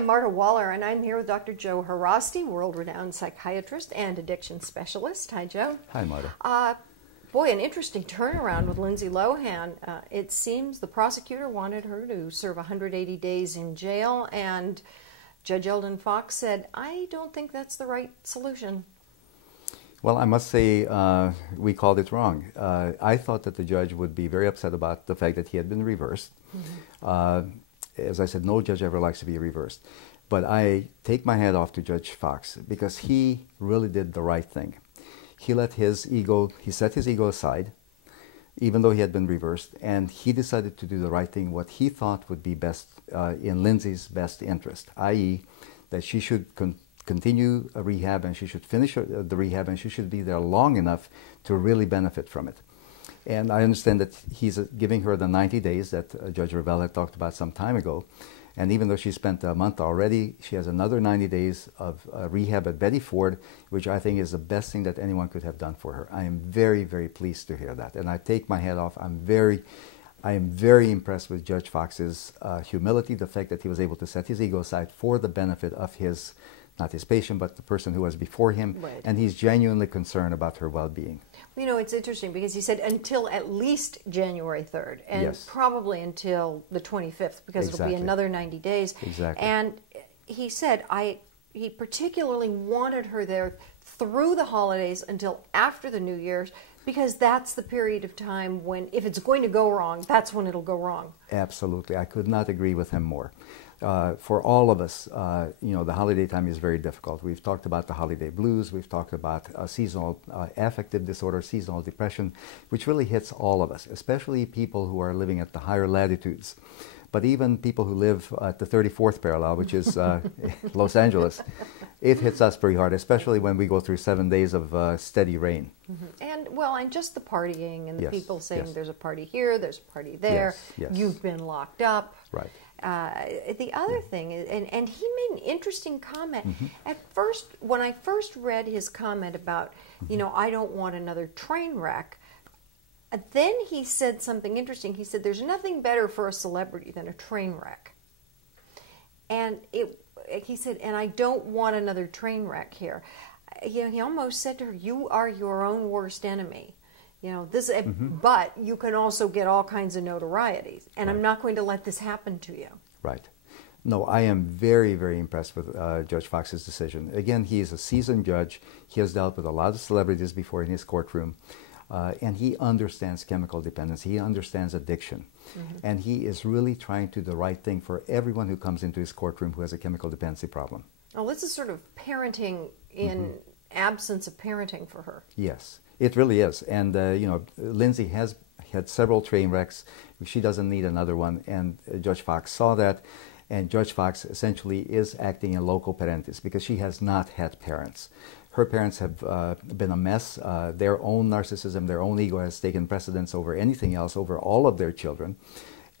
I'm Marta Waller, and I'm here with Dr. Joe Haraszti, world-renowned psychiatrist and addiction specialist. Hi, Joe. Hi, Marta. Boy, an interesting turnaround with Lindsay Lohan. It seems the prosecutor wanted her to serve 180 days in jail, and Judge Eldon Fox said, I don't think that's the right solution. Well, I must say we called it wrong. I thought that the judge would be very upset about the fact that he had been reversed. As I said, no judge ever likes to be reversed. But I take my hat off to Judge Fox because he really did the right thing. He let his ego, he set his ego aside, even though he had been reversed, and he decided to do the right thing, what he thought would be best in Lindsay's best interest, i.e. that she should continue a rehab and she should finish the rehab and she should be there long enough to really benefit from it. And I understand that he's giving her the 90 days that Judge Revelle had talked about some time ago. And even though she spent a month already, she has another 90 days of rehab at Betty Ford, which I think is the best thing that anyone could have done for her. I am very, very pleased to hear that. And I take my hat off. I am very impressed with Judge Fox's humility, the fact that he was able to set his ego aside for the benefit of his, not his patient, but the person who was before him. Right. And he's genuinely concerned about her well-being. You know, it's interesting because he said until at least January 3rd and yes. probably until the 25th because exactly. it'll be another 90 days. Exactly. And he said he particularly wanted her there through the holidays until after the New Year's because that's the period of time when, if it's going to go wrong, that's when it'll go wrong. Absolutely. I could not agree with him more. For all of us, you know, the holiday time is very difficult. We've talked about the holiday blues. We've talked about seasonal affective disorder, seasonal depression, which really hits all of us, especially people who are living at the higher latitudes. But even people who live at the 34th parallel, which is Los Angeles, it hits us pretty hard, especially when we go through 7 days of steady rain. And just the partying and the yes. people saying yes. there's a party here, there's a party there, yes. Yes. you've been locked up. Right. The other thing is, and he made an interesting comment. At first, when I first read his comment about, you know, I don't want another train wreck, then he said something interesting. He said, there's nothing better for a celebrity than a train wreck. And he said, and I don't want another train wreck here. He almost said to her, you are your own worst enemy. You know, this, but you can also get all kinds of notoriety, and right. I'm not going to let this happen to you. Right. No, I am very, very impressed with Judge Fox's decision. Again, he is a seasoned judge. He has dealt with a lot of celebrities before in his courtroom, and he understands chemical dependence. He understands addiction, and he is really trying to do the right thing for everyone who comes into his courtroom who has a chemical dependency problem. Oh, this is sort of parenting in absence of parenting for her. Yes. It really is. And, you know, Lindsay has had several train wrecks. She doesn't need another one. And Judge Fox saw that. And Judge Fox essentially is acting in loco parentis because she has not had parents. Her parents have been a mess. Their own narcissism, their own ego has taken precedence over anything else, over all of their children.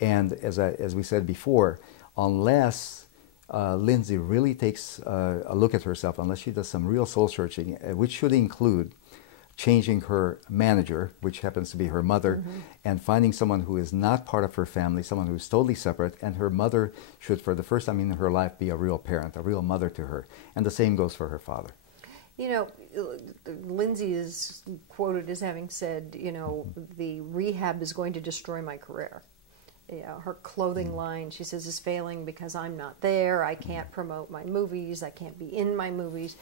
And as we said before, unless Lindsay really takes a look at herself, unless she does some real soul searching, which should include changing her manager, which happens to be her mother, and finding someone who is not part of her family, someone who is totally separate, and her mother should, for the first time in her life, be a real parent, a real mother to her. And the same goes for her father. You know, Lindsay is quoted as having said, you know, the rehab is going to destroy my career. You know, her clothing line, she says, is failing because I'm not there. I can't promote my movies. I can't be in my movies.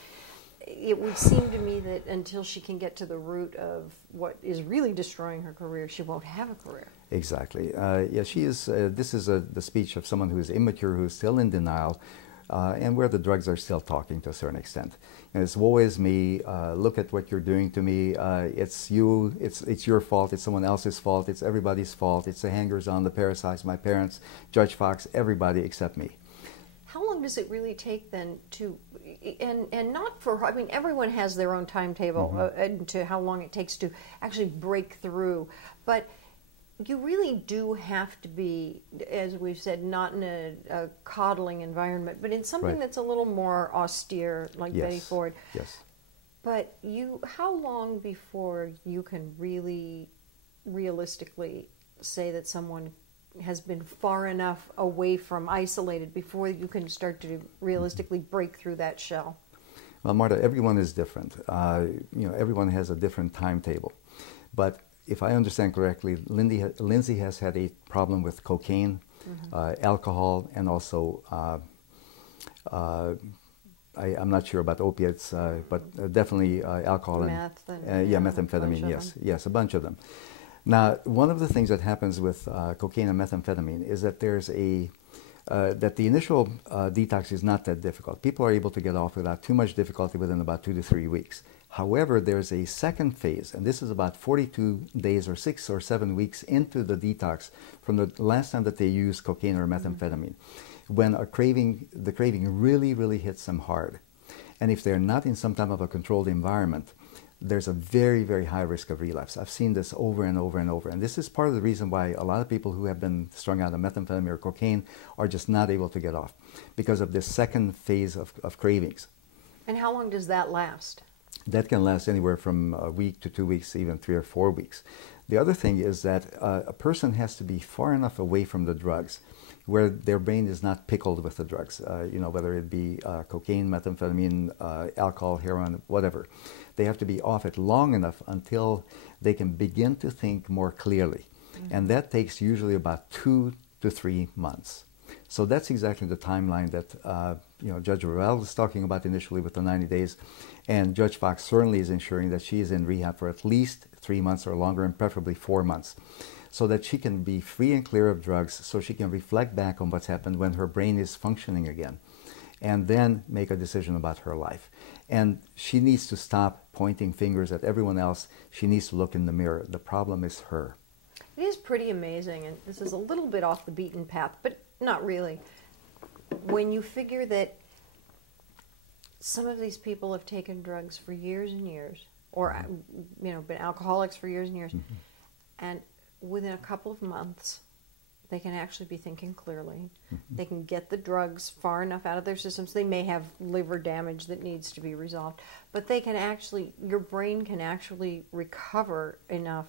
It would seem to me that until she can get to the root of what is really destroying her career, she won't have a career. Exactly. Yeah, she is. This is the speech of someone who is immature, who is still in denial, and where the drugs are still talking to a certain extent. And it's woe is me. Look at what you're doing to me. It's you. It's your fault. It's someone else's fault. It's everybody's fault. It's the hangers-on, the parasites, my parents, Judge Fox, everybody except me. How long does it really take then to, and not for, I mean, everyone has their own timetable to how long it takes to actually break through, but you really do have to be, as we've said, not in a coddling environment, but in something right. that's a little more austere, like yes. Betty Ford. Yes. But how long before you can really, realistically say that someone has been far enough away from isolated before you can start to realistically break through that shell? Well, Marta, everyone is different. Everyone has a different timetable. But if I understand correctly, Lindsay has had a problem with cocaine, alcohol, and also I'm not sure about opiates, but definitely alcohol and methamphetamine. Yes, a bunch of them. Now, one of the things that happens with cocaine and methamphetamine is that there's that the initial detox is not that difficult. People are able to get off without too much difficulty within about 2 to 3 weeks. However, there's a second phase, and this is about 42 days or 6 or 7 weeks into the detox from the last time that they used cocaine or methamphetamine, when the craving really, really hits them hard. And if they're not in some type of a controlled environment, there's a very, very high risk of relapse. I've seen this over and over and over. And this is part of the reason why a lot of people who have been strung out on methamphetamine or cocaine are just not able to get off, because of this second phase of cravings. And how long does that last? That can last anywhere from a week to 2 weeks, even 3 or 4 weeks. The other thing is that a person has to be far enough away from the drugs where their brain is not pickled with the drugs, whether it be cocaine, methamphetamine, alcohol, heroin, whatever. They have to be off it long enough until they can begin to think more clearly. And that takes usually about 2 to 3 months. So that's exactly the timeline that Judge Revelle was talking about initially with the 90 days. And Judge Fox certainly is ensuring that she is in rehab for at least 3 months or longer, and preferably 4 months, so that she can be free and clear of drugs, so she can reflect back on what's happened when her brain is functioning again, and then make a decision about her life. And she needs to stop pointing fingers at everyone else. She needs to look in the mirror. The problem is her. It is pretty amazing, and this is a little bit off the beaten path, but not really. When you figure that some of these people have taken drugs for years and years, or been alcoholics for years and years, and within a couple of months, they can actually be thinking clearly. They can get the drugs far enough out of their systems. They may have liver damage that needs to be resolved, but they can actually, your brain can actually recover enough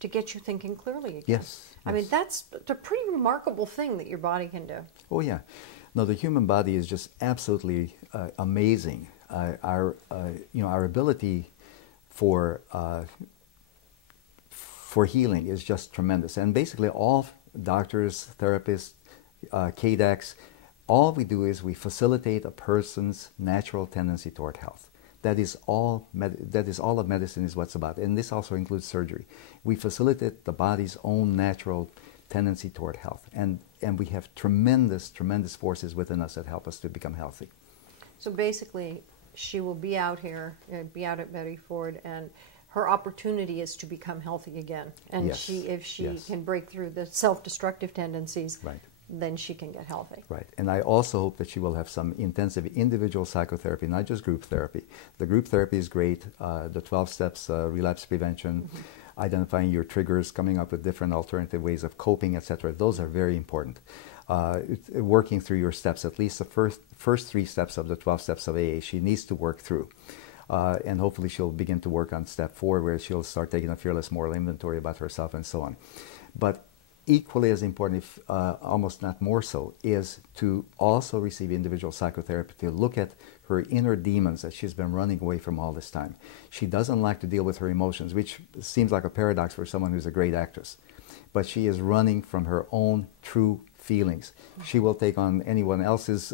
to get you thinking clearly again. Yes. I mean, that's a pretty remarkable thing that your body can do. Oh, yeah. No, the human body is just absolutely amazing. Our ability for healing is just tremendous. And basically all doctors, therapists, KDACs, all we do is we facilitate a person's natural tendency toward health. That is all of medicine is what's about. And this also includes surgery. We facilitate the body's own natural tendency toward health. And we have tremendous, tremendous forces within us that help us to become healthy. So basically, she will be out here, be out at Betty Ford, and her opportunity is to become healthy again. And yes. if she can break through the self-destructive tendencies, right, then she can get healthy. Right. And I also hope that she will have some intensive individual psychotherapy, not just group therapy. The group therapy is great. The 12 steps, relapse prevention, identifying your triggers, coming up with different alternative ways of coping, etc. Those are very important. Working through your steps, at least the first 3 steps of the 12 steps of AA, she needs to work through. And hopefully she'll begin to work on step 4, where she'll start taking a fearless moral inventory about herself and so on. But equally as important, if almost not more so, is to also receive individual psychotherapy to look at her inner demons that she's been running away from all this time. She doesn't like to deal with her emotions, which seems like a paradox for someone who's a great actress. But she is running from her own true feelings. She will take on anyone else's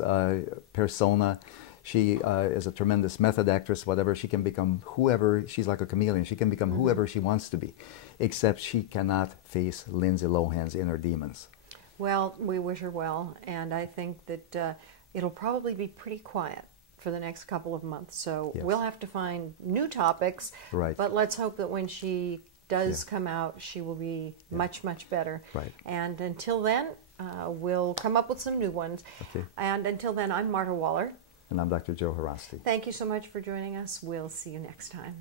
persona. She is a tremendous method actress, whatever. She can become whoever. She's like a chameleon. She can become whoever she wants to be, except she cannot face Lindsay Lohan's inner demons. Well, we wish her well, and I think that it'll probably be pretty quiet for the next couple of months. So yes. We'll have to find new topics, right. But let's hope that when she does come out, she will be much, much better. Right. And until then, we'll come up with some new ones. Okay. And until then, I'm Marta Waller. And I'm Dr. Joe Haraszti. Thank you so much for joining us. We'll see you next time.